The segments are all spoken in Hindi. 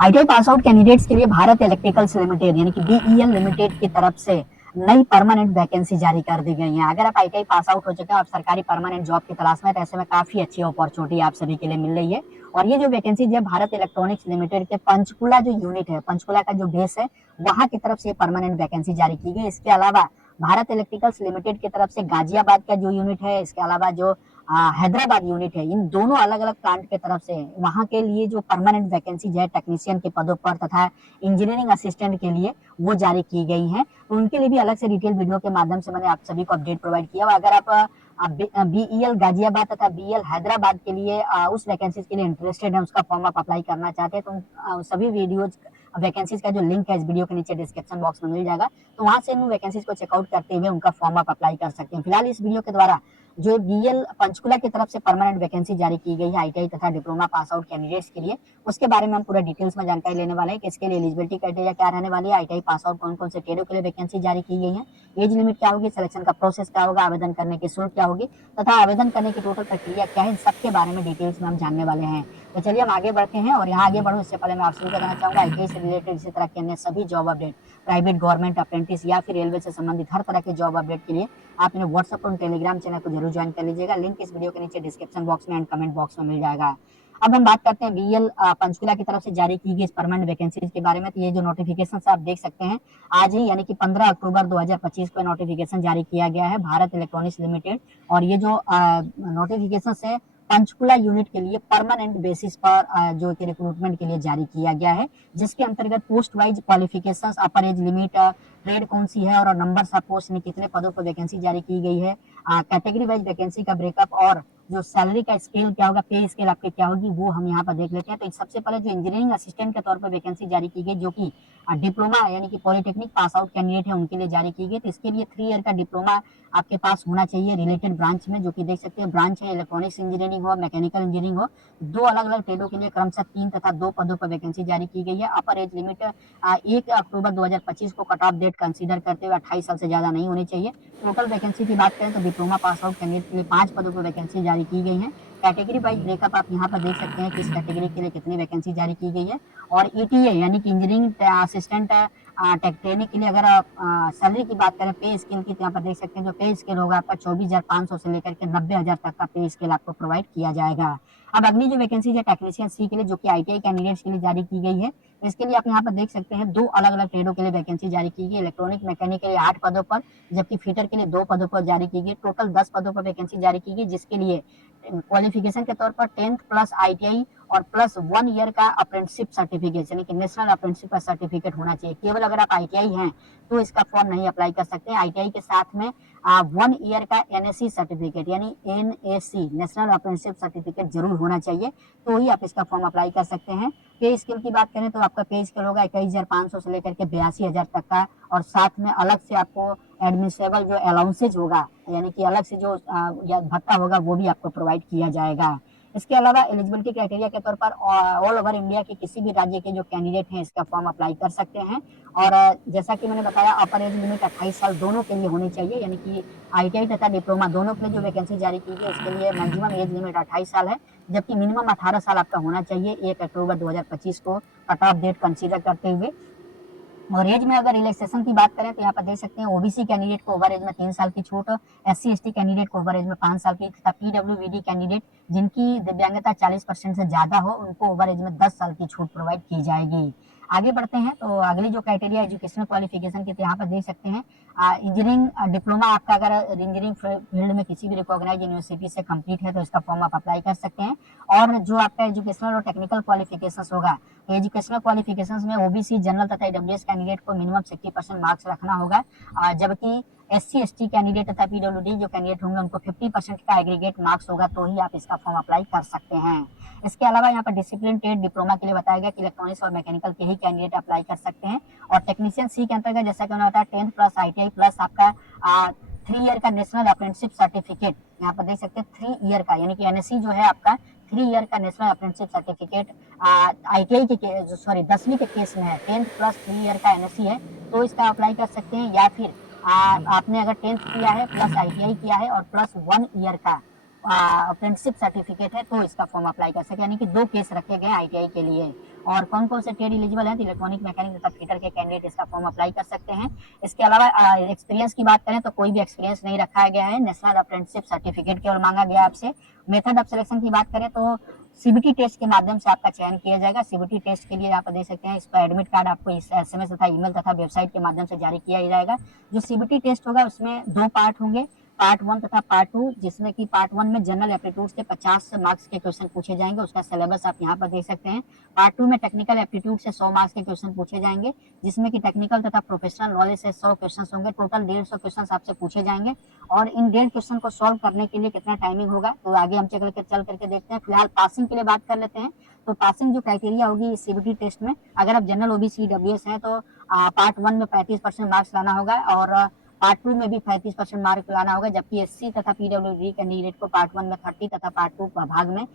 आईटीआई पास आउट कैंडिडेट्स के लिए भारत इलेक्ट्रिकल्स लिमिटेड यानी कि बीईएल लिमिटेड की तरफ से नई परमानेंट वैकेंसी जारी कर दी गई है। अगर आप आईटीआई पास आउट हो चुके हैं, आप सरकारी परमानेंट जॉब की तलाश में, तो ऐसे में काफी अच्छी अपॉर्चुनिटी आप सभी के लिए मिल रही है। और ये जो वैकेंसी है भारत इलेक्ट्रॉनिक्स लिमिटेड के पंचकुला जो यूनिट है, पंचकुला का जो बेस है, वहां की तरफ से परमानेंट वैकेंसी जारी की गई। इसके अलावा भारत इलेक्ट्रिकल्स लिमिटेड की तरफ से गाजियाबाद का जो यूनिट है, इसके अलावा जो हैदराबाद यूनिट है, इन दोनों अलग अलग प्लांट के तरफ से वहां के लिए जो परमानेंट वैकेंसी है टेक्नीशियन के पदों पर तथा इंजीनियरिंग असिस्टेंट के लिए वो जारी की गई है। तो उनके लिए भी अलग से डिटेल वीडियो के माध्यम से मैंने आप सभी को अपडेट प्रोवाइड किया। अगर आप बीईएल गाजियाबाद तथा बीईएल हैदराबाद के लिए उस वैकेंसीज के लिए इंटरेस्टेड है, उसका फॉर्म आप अप्लाई करना चाहते हैं, तो सभी वीडियोज वैकेंसीज का जो लिंक है इस वीडियो के नीचे डिस्क्रिप्शन बॉक्स में मिल जाएगा। तो वहां से इन वैकेंसीज को चेकआउट करते हुए उनका फॉर्म आप अप्लाई कर सकते हैं। फिलहाल इस वीडियो के द्वारा जो बीएल पंचकुला की तरफ से परमानेंट वैकेंसी जारी की गई है आईटीआई तथा डिप्लोमा पास आउट कैंडिडेट्स के लिए, उसके बारे में हम पूरा डिटेल्स में जानकारी लेने वाले हैं कि इसके लिए एलिजिबिलिटी क्राइटेरिया क्या रहने वाली है, आईटीआई पास आउट कौन कौन से ट्रेडों के लिए वैकेंसी जारी की गई है, एज लिमिट क्या होगी, सिलेक्शन का प्रोसेस क्या होगा, आवेदन करने की शुल्क क्या होगी तथा आवेदन करने की टोटल प्रक्रिया क्या है, इन सबके बारे में डिटेल्स में हम जानने वाले हैं। तो चलिए हम आगे बढ़ते हैं। और यहाँ आगे बढ़ूँ इससे पहले मैं आप सभी को बताना चाहूंगा आईटीआई से रिलेटेड इसी तरह के अन्य सभी job update, private, government, apprentice या फिर रेलवे से संबंधित हर तरह के जॉब अपडेट के लिए आप मेरे व्हाट्सएप और टेलीग्राम चैनल को जरूर ज्वाइन कर लीजिएगा। लिंक इस वीडियो के नीचे डिस्क्रिप्शन बॉक्स में एंड कमेंट बॉक्स में मिल जाएगा। अब हम बात करते हैं बीएल पंचकुला की तरफ से जारी की गई इस परमानेंट वैकेंसीज के बारे में। तो ये जो नोटिफिकेशन आप देख सकते हैं, आज ही यानी कि 15 अक्टूबर 2025 को नोटिफिकेशन जारी किया गया है भारत इलेक्ट्रॉनिक्स लिमिटेड। और ये जो नोटिफिकेशन है पंचकुला यूनिट के लिए परमानेंट बेसिस पर जो कि रिक्रूटमेंट के लिए जारी किया गया है, जिसके अंतर्गत पोस्ट वाइज क्वालिफिकेशंस, अपर एज लिमिट, ट्रेड कौन सी है और नंबर ऑफ पोस्ट में कितने पदों पर वैकेंसी जारी की गई है, कैटेगरी वाइज वैकेंसी का ब्रेकअप और जो सैलरी का स्केल क्या होगा, पे स्केल आपके क्या होगी, वो हम यहाँ पर देख लेते हैं। तो सबसे पहले जो इंजीनियरिंग असिस्टेंट के तौर पर वैकेंसी जारी की गई, जो कि डिप्लोमा यानी कि पॉलिटेक्निक पास आउट कैंडिडेट है उनके लिए जारी की गई। तो इसके लिए 3 ईयर का डिप्लोमा आपके पास होना चाहिए रिलेटेड ब्रांच में, जो कि देख सकते हैं ब्रांच है इलेक्ट्रॉनिक्स इंजीनियरिंग हो, मैकेनिकल इंजीनियरिंग हो। दो अलग अलग ट्रेडों के लिए क्रमशः 3 तथा 2 पदों पर वैकेंसी जारी की गई है। अपर एज लिमिट 1 अक्टूबर 2025 को कट ऑफ डेट कंसीडर करते हुए 28 साल से ज्यादा नहीं होनी चाहिए। टोटल वैकेंसी की बात करें तो डिप्लोमा पास आउट कैंडिडेट के लिए 5 पदों पर वैकेंसी जारी की गई है। कैटेगरी वाइज ब्रेकअप आप यहाँ पर देख सकते हैं कि इस कैटेगरी के लिए कितनी वैकेंसी जारी की गई है। और ईटीए यानी कि इंजीनियरिंग असिस्टेंट ट्रेनिंग के लिए अगर सैलरी की बात करें, पे स्केल की, तो यहाँ पर देख सकते हैं जो पे स्केल होगा आपका 24,500 से लेकर के 90,000 तक का पे स्केल आपको प्रोवाइड किया जाएगा। अब अगली जो वैकेंसी है टेक्नीशियन सी के लिए, जो कि आईटीआई कैंडिडेट्स के लिए जारी की गई है। इसके लिए आप यहाँ पर देख सकते हैं 2 अलग अलग ट्रेडों के लिए वैकेंसी जारी की गई। इलेक्ट्रॉनिक मैकेनिक के लिए 8 पदों पर, जबकि फिटर के लिए 2 पदों पर जारी की गई। टोटल 10 पदों पर वैकेंसी जारी की गई, जिसके लिए क्वालिफिकेशन के तौर पर 10th प्लस आईटीआई और प्लस 1 ईयर का अप्रेंटिसशिप सर्टिफिकेट यानी कि नेशनल अप्रेंटिसशिप का सर्टिफिकेट होना चाहिए। केवल अगर आप आईटीआई हैं तो इसका फॉर्म नहीं अप्लाई कर सकते। आईटीआई के साथ में 1 ईयर का एनएससी सर्टिफिकेट यानी एनएससी नेशनल अप्रेंटिसशिप सर्टिफिकेट जरूर होना चाहिए, तो ही आप इसका फॉर्म अप्लाई कर सकते हैं। पे स्केल की बात करें तो आपका पे स्केल होगा 21,500 से लेकर के 82,000 तक का। और साथ में अलग से आपको एडमिनिस्ट्रेबल जो अलाउंसेज होगा यानी कि अलग से जो भत्ता होगा वो भी आपको प्रोवाइड किया जाएगा। इसके अलावा एलिजिबिलिटी क्राइटेरिया के तौर पर ऑल ओवर इंडिया के किसी भी राज्य के जो कैंडिडेट हैं इसका फॉर्म अप्लाई कर सकते हैं। और जैसा कि मैंने बताया अपर एज लिमिट 28 साल दोनों के लिए होनी चाहिए, यानी कि आईटीआई तथा डिप्लोमा दोनों के लिए जो वैकेंसी जारी की गई उसके लिए मैक्सिमम एज लिमिट 28 साल है, जबकि मिनिमम 18 साल आपका होना चाहिए 1 अक्टूबर 2025 को कट ऑफ डेट कंसीडर करते हुए। और एज में अगर रिलैक्सेशन की बात करें तो यहाँ पर देख सकते हैं ओबीसी कैंडिडेट को ओवर एज में 3 साल की छूट, एससी एसटी कैंडिडेट को ओवर एज में 5 साल की तथा पीडब्ल्यूबीडी कैंडिडेट जिनकी दिव्यांगता 40% से ज्यादा हो उनको ओवर एज में 10 साल की छूट प्रोवाइड की जाएगी। आगे बढ़ते हैं तो अगली जो क्राइटेरिया एजुकेशनल क्वालिफिकेशन की, तो यहाँ पर देख सकते हैं इंजीनियरिंग डिप्लोमा आपका अगर इंजीनियरिंग फील्ड में किसी भी रिकॉग्नाइज यूनिवर्सिटी से कंप्लीट है तो इसका फॉर्म आप अप्लाई कर सकते हैं। और जो आपका एजुकेशनल और टेक्निकल क्वालिफिकेशन होगा, तो एजुकेशनल क्वालिफिकेशन में ओबीसी, जनरल तथा ईडब्ल्यूएस कैंडिडेट को मिनिमम 60% मार्क्स रखना होगा, जबकि एससी एसटी कैंडिडेट तथा पीडब्ल्यूडी जो कैंडिडेट होंगे उनको 50% का एग्रीगेट मार्क्स होगा, तो ही आप इसका फॉर्म अप्लाई कर सकते हैं। इसके अलावा यहाँ पर डिसिप्लिन ट्रेड डिप्लोमा के लिए बताया गया कि इलेक्ट्रॉनिक्स और मैकेनिकल के ही कैंडिडेट अप्लाई कर सकते हैं। और टेक्नीशियन सी के अंतर्गत जैसा कि उन्होंने बताया 10th प्लस आईटीआई प्लस आपका 3 ईयर का नेशनल अप्रेंटिसशिप सर्टिफिकेट, यहाँ पर देख सकते हैं 3 ईयर का यानी कि एनएससी जो है आपका 3 ईयर का नेशनल अप्रेंटिसशिप सर्टिफिकेट आईटीआई के सॉरी 10वीं के केस में है 10th प्लस 3 ईयर का एनएससी है, तो इसका अप्लाई कर सकते हैं। या फिर आपने अगर 10th किया है प्लस आईटीआई किया है और प्लस 1 ईयर का अप्रेंटिसशिप सर्टिफिकेट है तो इसका फॉर्म अप्लाई कर सके, यानी कि 2 केस रखे गए आईटीआई के लिए। और कौन कौन से ट्रेड एलिजिबल हैं, तो इलेक्ट्रॉनिक मैकेनिक तथा फिटर के कैंडिडेट इसका फॉर्म अप्लाई कर सकते हैं। इसके अलावा एक्सपीरियंस की बात करें तो कोई भी एक्सपीरियंस नहीं रखा गया है, नेशनल अप्रेंटिसशिप सर्टिफिकेट केवल मांगा गया आपसे। मेथड ऑफ सिलेक्शन की बात करें तो सीबीटी टेस्ट के माध्यम से आपका चयन किया जाएगा। सीबीटी टेस्ट के लिए यहाँ पर देख सकते हैं, इस पर एडमिट कार्ड आपको इस एसएमएस तथा ईमेल तथा वेबसाइट के माध्यम से जारी किया जाएगा। जो सीबीटी टेस्ट होगा उसमें 2 पार्ट होंगे, पार्ट 1 तथा पार्ट 2, जिसमें कि पार्ट 1 में जनरल एप्टीट्यूड से 50 मार्क्स के क्वेश्चन पूछे जाएंगे, उसका सिलेबस आप यहाँ पर देख सकते हैं। पार्ट 2 में टेक्निकल एप्टीट्यूड से 100 मार्क्स के क्वेश्चन पूछे जाएंगे, जिसमें कि टेक्निकल तथा प्रोफेशनल नॉलेज से 100 क्वेश्चन होंगे। टोटल 150 क्वेश्चन आपसे पूछे जाएंगे। और इन 150 क्वेश्चन को सॉल्व करने के लिए कितना टाइमिंग होगा तो आगे हम चल करके देखते हैं। फिलहाल पासिंग के लिए बात कर लेते हैं। तो पासिंग जो क्राइटेरिया होगी सीबीटी टेस्ट में, अगर आप जनरल ओबीसी डब्ल्यूएस है तो पार्ट 1 में 35% मार्क्स लाना होगा और पार्ट 2 में भी 35% मार्क लाना होगा, जबकि एससी तथा पीडब्ल्यूडी कैंडिडेट को पार्ट 1 में 30 तथा पार्ट 2 भाग में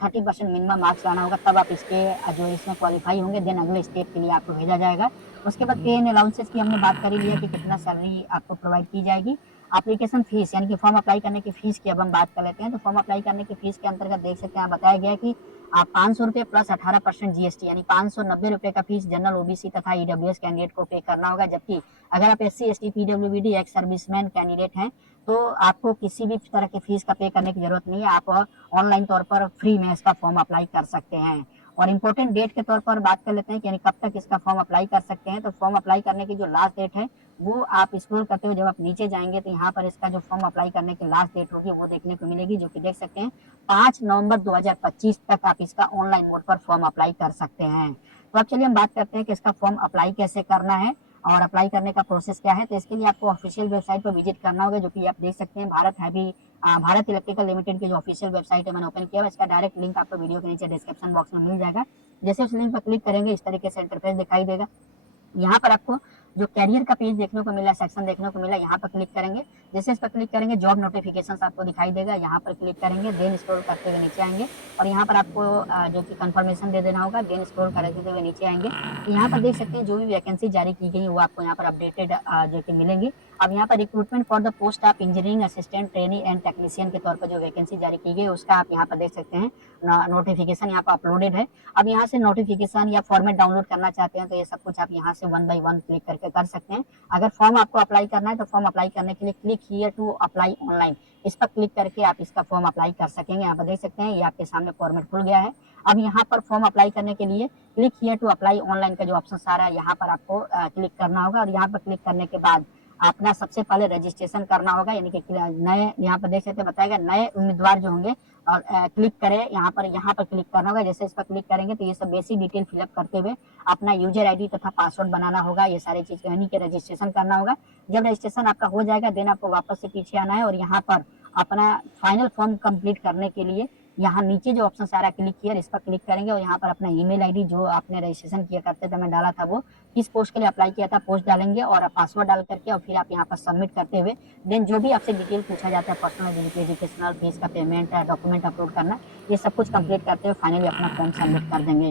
30% मिनिमम मार्क्स लाना होगा, तब आप जो इसमें क्वालिफाई होंगे। देन अगले स्टेप के लिए आपको भेजा जाएगा। उसके बाद पे एंड अलाउंसेस की हमने बात कर ही लिया कि कितना सैलरी आपको प्रोवाइड की जाएगी। एप्लीकेशन फीस यानी कि फॉर्म अप्लाई करने की फीस की अब हम बात कर लेते हैं। तो फॉर्म अप्लाई करने की फीस के अंतर्गत देख सकते हैं, बताया गया कि आप 500 रुपये प्लस 18% जीएसटी यानी 590 रुपये का फीस जनरल ओबीसी तथा ईडब्ल्यूएस कैंडिडेट को पे करना होगा। जबकि अगर आप SC ST PWD ex serviceman candidate हैं तो आपको किसी भी तरह की फीस का पे करने की जरूरत नहीं है, आप ऑनलाइन तौर पर फ्री में इसका फॉर्म अप्लाई कर सकते हैं। और इम्पोर्टेंट डेट के तौर पर बात कर लेते हैं कि यानी कब तक इसका फॉर्म अप्लाई कर सकते हैं। तो फॉर्म अप्लाई करने की जो लास्ट डेट है वो आप स्क्रॉल करते हुए जब आप नीचे जाएंगे तो यहाँ पर इसका जो फॉर्म अप्लाई करने की लास्ट डेट होगी वो देखने को मिलेगी, जो कि देख सकते हैं 5 नवंबर 2025 तक आप इसका ऑनलाइन मोड पर फॉर्म अप्लाई कर सकते हैं। तो अब चलिए हम बात करते हैं कि इसका फॉर्म अप्लाई कैसे करना है और अप्लाई करने का प्रोसेस क्या है। तो इसके लिए आपको ऑफिशियल वेबसाइट पर विजिट करना होगा, जो कि आप देख सकते हैं भारत इलेक्ट्रिकल लिमिटेड की जो ऑफिशियल वेबसाइट है मैंने ओपन किया है। इसका डायरेक्ट लिंक आपको वीडियो के नीचे डिस्क्रिप्शन बॉक्स में मिल जाएगा। जैसे उस लिंक पर क्लिक करेंगे इस तरीके से इंटरफेस दिखाई देगा। यहाँ पर आपको जो कैरियर का पेज देखने को मिला, सेक्शन देखने को मिला, यहाँ पर क्लिक करेंगे। जैसे इस पर क्लिक करेंगे जॉब नोटिफिकेशंस आपको दिखाई देगा, यहाँ पर क्लिक करेंगे। देन स्क्रॉल करते हुए नीचे आएंगे और यहाँ पर आपको जो कि कंफर्मेशन दे देना होगा। देन स्क्रॉल करते हुए नीचे आएंगे, यहाँ पर देख सकते हैं जो भी वैकेंसी जारी की गई है वो आपको यहाँ पर अपडेटेड जो कि मिलेंगी। अब यहाँ पर recruitment for the post of engineering assistant trainee and technician के तौर पर जो वैकेंसी जारी की गई है उसका आप यहाँ पर देख सकते हैं नोटिफिकेशन यहाँ पर अपलोडेड है। अब यहाँ से नोटिफिकेशन या फॉर्मेट डाउनलोड करना चाहते हैं तो ये सब कुछ आप यहाँ से 1 बाय 1 क्लिक करके कर सकते हैं। अगर फॉर्म आपको अप्लाई करना है तो फॉर्म अप्लाई करने के लिए click here to apply online, इस पर क्लिक करके आप इसका फॉर्म अप्लाई कर सकेंगे। यहाँ पर देख सकते हैं ये आपके सामने फॉर्मेट खुल गया है। अब यहाँ पर फॉर्म अप्लाई करने के लिए click here to apply online का जो ऑप्शन सारा है यहाँ पर आपको क्लिक करना होगा और यहाँ पर क्लिक करने के बाद अपना सबसे पहले रजिस्ट्रेशन करना होगा, यानी कि नए यहाँ पर देख सकते हैं बताएगा नए उम्मीदवार जो होंगे और क्लिक करें यहाँ पर क्लिक करना होगा। जैसे इस पर क्लिक करेंगे तो ये सब बेसिक डिटेल फिलअप करते हुए अपना यूजर आईडी तथा पासवर्ड बनाना होगा, ये सारी चीज यानी कि रजिस्ट्रेशन करना होगा। जब रजिस्ट्रेशन आपका हो जाएगा देन आपको वापस से पीछे आना है और यहाँ पर अपना फाइनल फॉर्म कंप्लीट करने के लिए यहाँ नीचे जो ऑप्शन सारा क्लिक किया इस पर क्लिक करेंगे और यहाँ पर अपना ईमेल आईडी जो आपने रजिस्ट्रेशन किया करते थे मैं डाला था वो किस पोस्ट के लिए अप्लाई किया था पोस्ट डालेंगे और पासवर्ड डाल करके और फिर आप यहाँ पर सबमिट करते हुए देन जो भी आपसे डिटेल पूछा जाता है पर्सनल एजुकेशनल फीस का पेमेंट डॉक्यूमेंट अपलोड करना, ये सब कुछ कंप्लीट करते हुए फाइनली अपना फॉर्म सबमिट कर देंगे।